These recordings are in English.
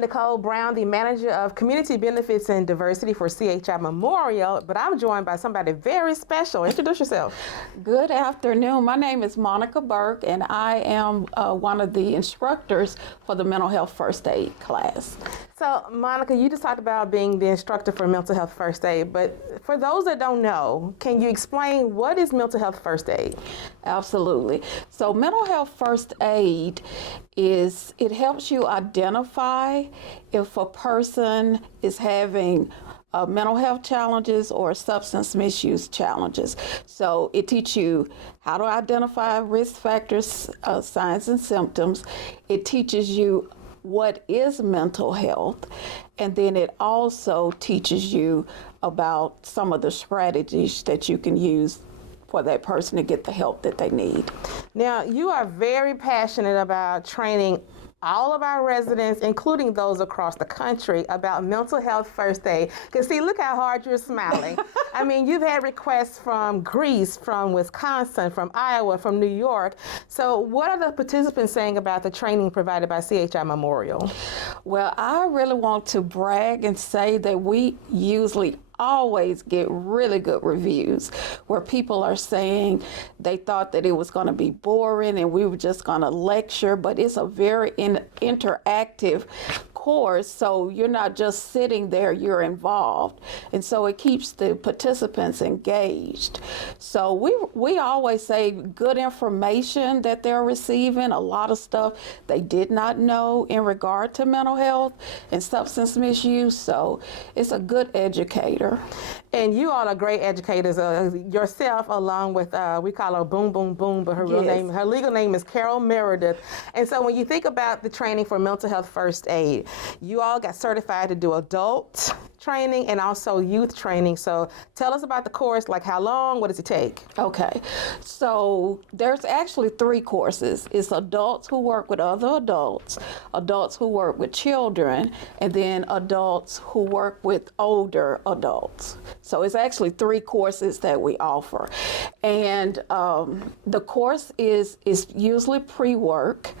Nicole Brown, the Manager of Community Benefits and Diversity for CHI Memorial, but I'm joined by somebody very special. Introduce yourself. Good afternoon. My name is Monica Burke, and I am one of the instructors for the Mental Health First Aid class. So, Monica, you just talked about being the instructor for Mental Health First Aid, but for those that don't know, can you explain what is Mental Health First Aid? Absolutely. So, Mental Health First Aid it helps you identify if a person is having mental health challenges or substance misuse challenges. So it teaches you how to identify risk factors, signs and symptoms. It teaches you what is mental health, and then it also teaches you about some of the strategies that you can use for that person to get the help that they need. Now, you are very passionate about training all of our residents, including those across the country, about mental health first aid. Because see, look how hard you're smiling. I mean, you've had requests from Greece, from Wisconsin, from Iowa, from New York. So what are the participants saying about the training provided by CHI Memorial? Well, I really want to brag and say that we usually always get really good reviews where people are saying they thought that it was going to be boring and we were just going to lecture, but it's a very interactive course, so you're not just sitting there, you're involved, and so it keeps the participants engaged. So we always say good information that they're receiving, a lot of stuff they did not know in regard to mental health and substance misuse, so it's a good educator. And you all are great educators yourself, along with, we call her Boom Boom Boom, but her real name, her legal name is Carol Meredith. And so when you think about the training for mental health first aid, you all got certified to do adult training and also youth training. So tell us about the course, like how long, what does it take? Okay, so there's actually 3 courses. It's adults who work with other adults, adults who work with children, and then adults who work with older adults. So it's actually 3 courses that we offer. And the course is usually pre-work.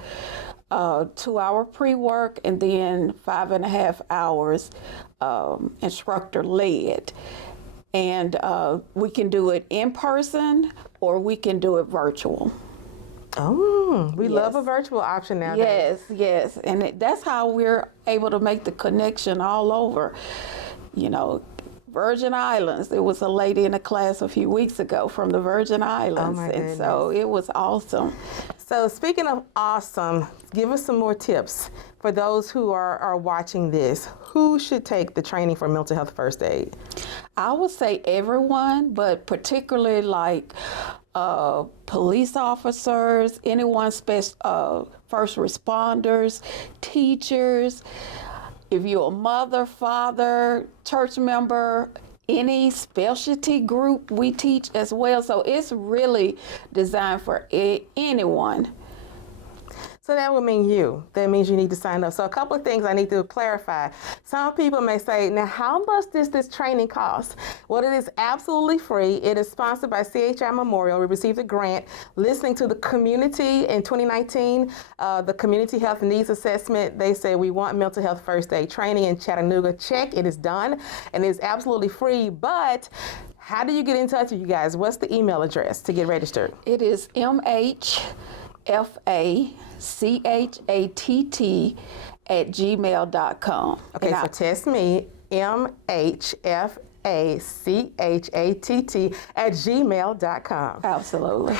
2-hour pre-work and then 5.5 hours instructor led. And we can do it in person or we can do it virtual. Oh, we love a virtual option nowadays. Yes. And that's how we're able to make the connection all over. You know, Virgin Islands. There was a lady in a class a few weeks ago from the Virgin Islands. Oh my goodness. So it was awesome. So speaking of awesome, give us some more tips for those who are watching this. Who should take the training for mental health first aid? I would say everyone, but particularly like police officers, anyone, first responders, teachers. If you're a mother, father, church member, any specialty group we teach as well. So it's really designed for anyone. So that would mean you. That means you need to sign up. So a couple of things I need to clarify. Some people may say, now how much does this training cost? Well, it is absolutely free. It is sponsored by CHI Memorial. We received a grant. Listening to the community in 2019, the Community Health Needs Assessment, they said we want mental health first aid training in Chattanooga. Check, it is done, and it is absolutely free. But how do you get in touch with you guys? What's the email address to get registered? It is mhfacatt@gmail.com. Okay, so test me, mhfacatt@gmail.com. Absolutely.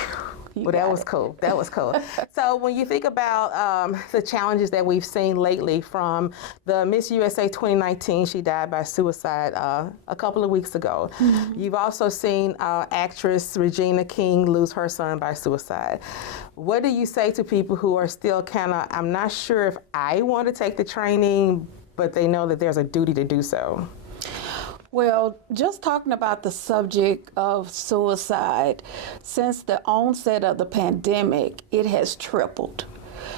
Well, that was cool. That was cool. So when you think about the challenges that we've seen lately from the Miss USA 2019, she died by suicide a couple of weeks ago. Mm-hmm. You've also seen actress Regina King lose her son by suicide. What do you say to people who are still kind of, I'm not sure if I want to take the training, but they know that there's a duty to do so? Well, just talking about the subject of suicide, since the onset of the pandemic, it has tripled.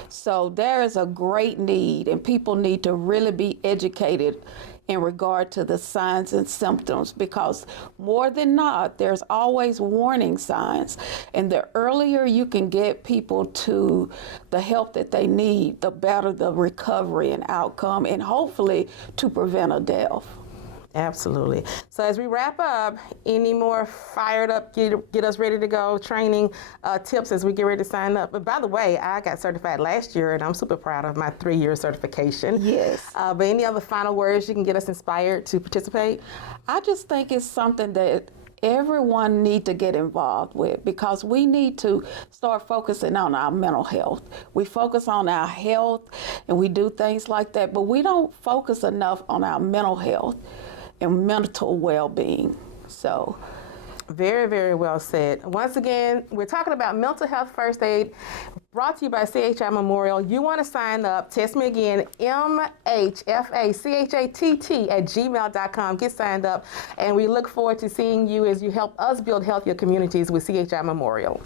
So there is a great need, and people need to really be educated in regard to the signs and symptoms, because more than not, there's always warning signs. And the earlier you can get people to the help that they need, the better the recovery and outcome, and hopefully to prevent a death. Absolutely. So as we wrap up, any more fired up, get us ready to go training tips as we get ready to sign up? But by the way, I got certified last year, and I'm super proud of my 3-year certification. Yes. But any other final words you can get us inspired to participate? I just think it's something that everyone need to get involved with, because we need to start focusing on our mental health. We focus on our health and we do things like that, but we don't focus enough on our mental health and mental well-being. So very, very well said. Once again, we're talking about mental health first aid, brought to you by CHI Memorial. You want to sign up, text me again, mhfachattt@gmail.com. Get signed up, and we look forward to seeing you as you help us build healthier communities with CHI Memorial.